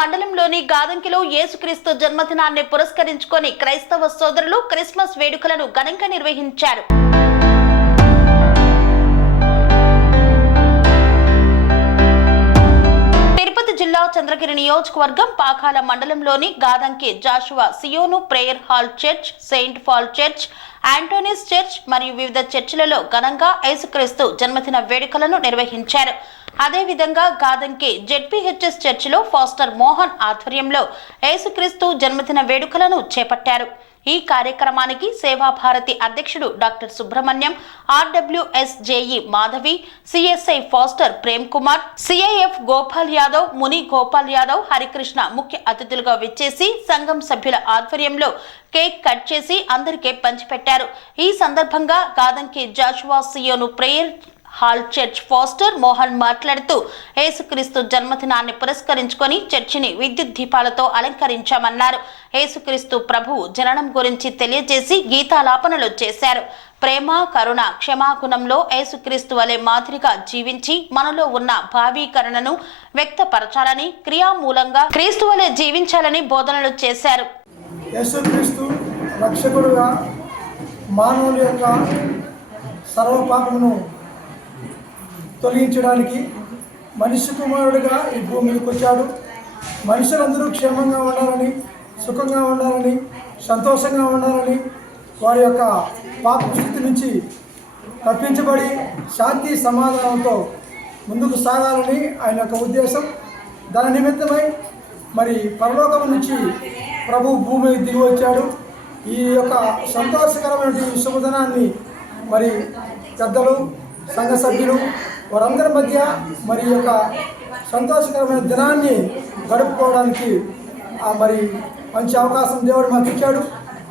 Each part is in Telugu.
మండలంలోని గాదంకిలో యేసుక్రీస్తు జన్మదినాన్ని పురస్కరించుకొని క్రైస్తవ సోదరులు క్రిస్మస్ వేడుకలను ఘనంగా నిర్వహించారు. తిరుపతి జిల్లా చంద్రగిరి నియోజకవర్గం పాకాల మండలంలోని Gadanki Joshua Zion prayer hall church saint Paul church Antony's church మరియు వివిధ చర్చిలలో ఘనంగా యేసుక్రీస్తు జన్మదిన వేడుకలను నిర్వహించారు. అదేవిధంగా గాదంకి జెడ్పీహెచ్ఎస్ చర్చిలో ఫాస్టర్ మోహన్ ఆధ్వర్యంలో యేసుక్రీస్తు జన్మదిన వేడుకలను చేపట్టారు. ఈ కార్యక్రమానికి సేవాభారతి అధ్యక్షుడు doctor Subrahmanyam RWS JE Madhavi CSI pastor Prem Kumar CIF Gopal Yadav Muni Gopal Yadav Harikrishna ముఖ్య అతిథులుగా విచ్చేసి సంఘం సభ్యుల ఆధ్వర్యంలో కేక్ కట్ చేసి అందరికీ పంచిపెట్టారు. ఈ సందర్భంగా Gadanki Joshua Zion prayer hall church pastor Mohan మాట్లాడుతూ యేసుక్రీస్తు జన్మదినాన్ని పురస్కరించుకొని చర్చిని విద్యుత్ దీపాలతో అలంకరించామన్నారు. యేసుక్రీస్తు ప్రభువు జననం గురించి తెలియజేసి గీతాలాపనలు చేశారు. ప్రేమ కరుణ క్షమాగుణంలో యేసుక్రీస్తు వలె మాదిరిగా జీవించి మనలో ఉన్న భావీకరణను వ్యక్తపరచాలని క్రియామూలంగా క్రీస్తు వలె జీవించాలని బోధనలు చేశారు. యేసుక్రీస్తు రక్షకుడుగా మానవుల యొక్క సర్వపాపమును తొలగించడానికి మనిషి కుమారుడిగా ఈ భూమి మీదకి వచ్చాడు. మనుషులందరూ క్షేమంగా ఉండాలని సుఖంగా ఉండాలని సంతోషంగా ఉండాలని వారి యొక్క పాప స్థితి నుంచి తప్పించబడి శాంతి సమాధానంతో ముందుకు సాగాలని ఆయన యొక్క ఉద్దేశం. దాని నిమిత్తమై మరి పరలోకం నుంచి ప్రభు భూమి దిగి వచ్చాడు. ఈ యొక్క సంతోషకరమైన శుభదనాన్ని మరి పెద్దలు సంఘ సభ్యులు వారందరి మధ్య మరి యొక్క సంతోషకరమైన దినాన్ని గడుపుకోవడానికి ఆ మరి మంచి అవకాశం దేవుడు మాకు ఇచ్చాడు.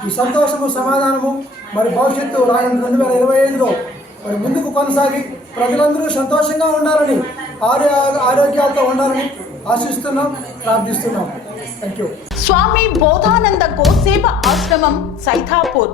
ఈ సంతోషము సమాధానము మరి భవిష్యత్తు రానున్న రెండు వేల ఇరవై ఐదులో మరి ముందుకు కొనసాగి ప్రజలందరూ సంతోషంగా ఉండాలని ఆరోగ్య ఆరోగ్యాలతో ఉండాలని ఆశిస్తున్నాం ప్రార్థిస్తున్నాం. థ్యాంక్ యూ స్వామి బోధానంద కోసేప ఆశ్రమం సైథాపూర్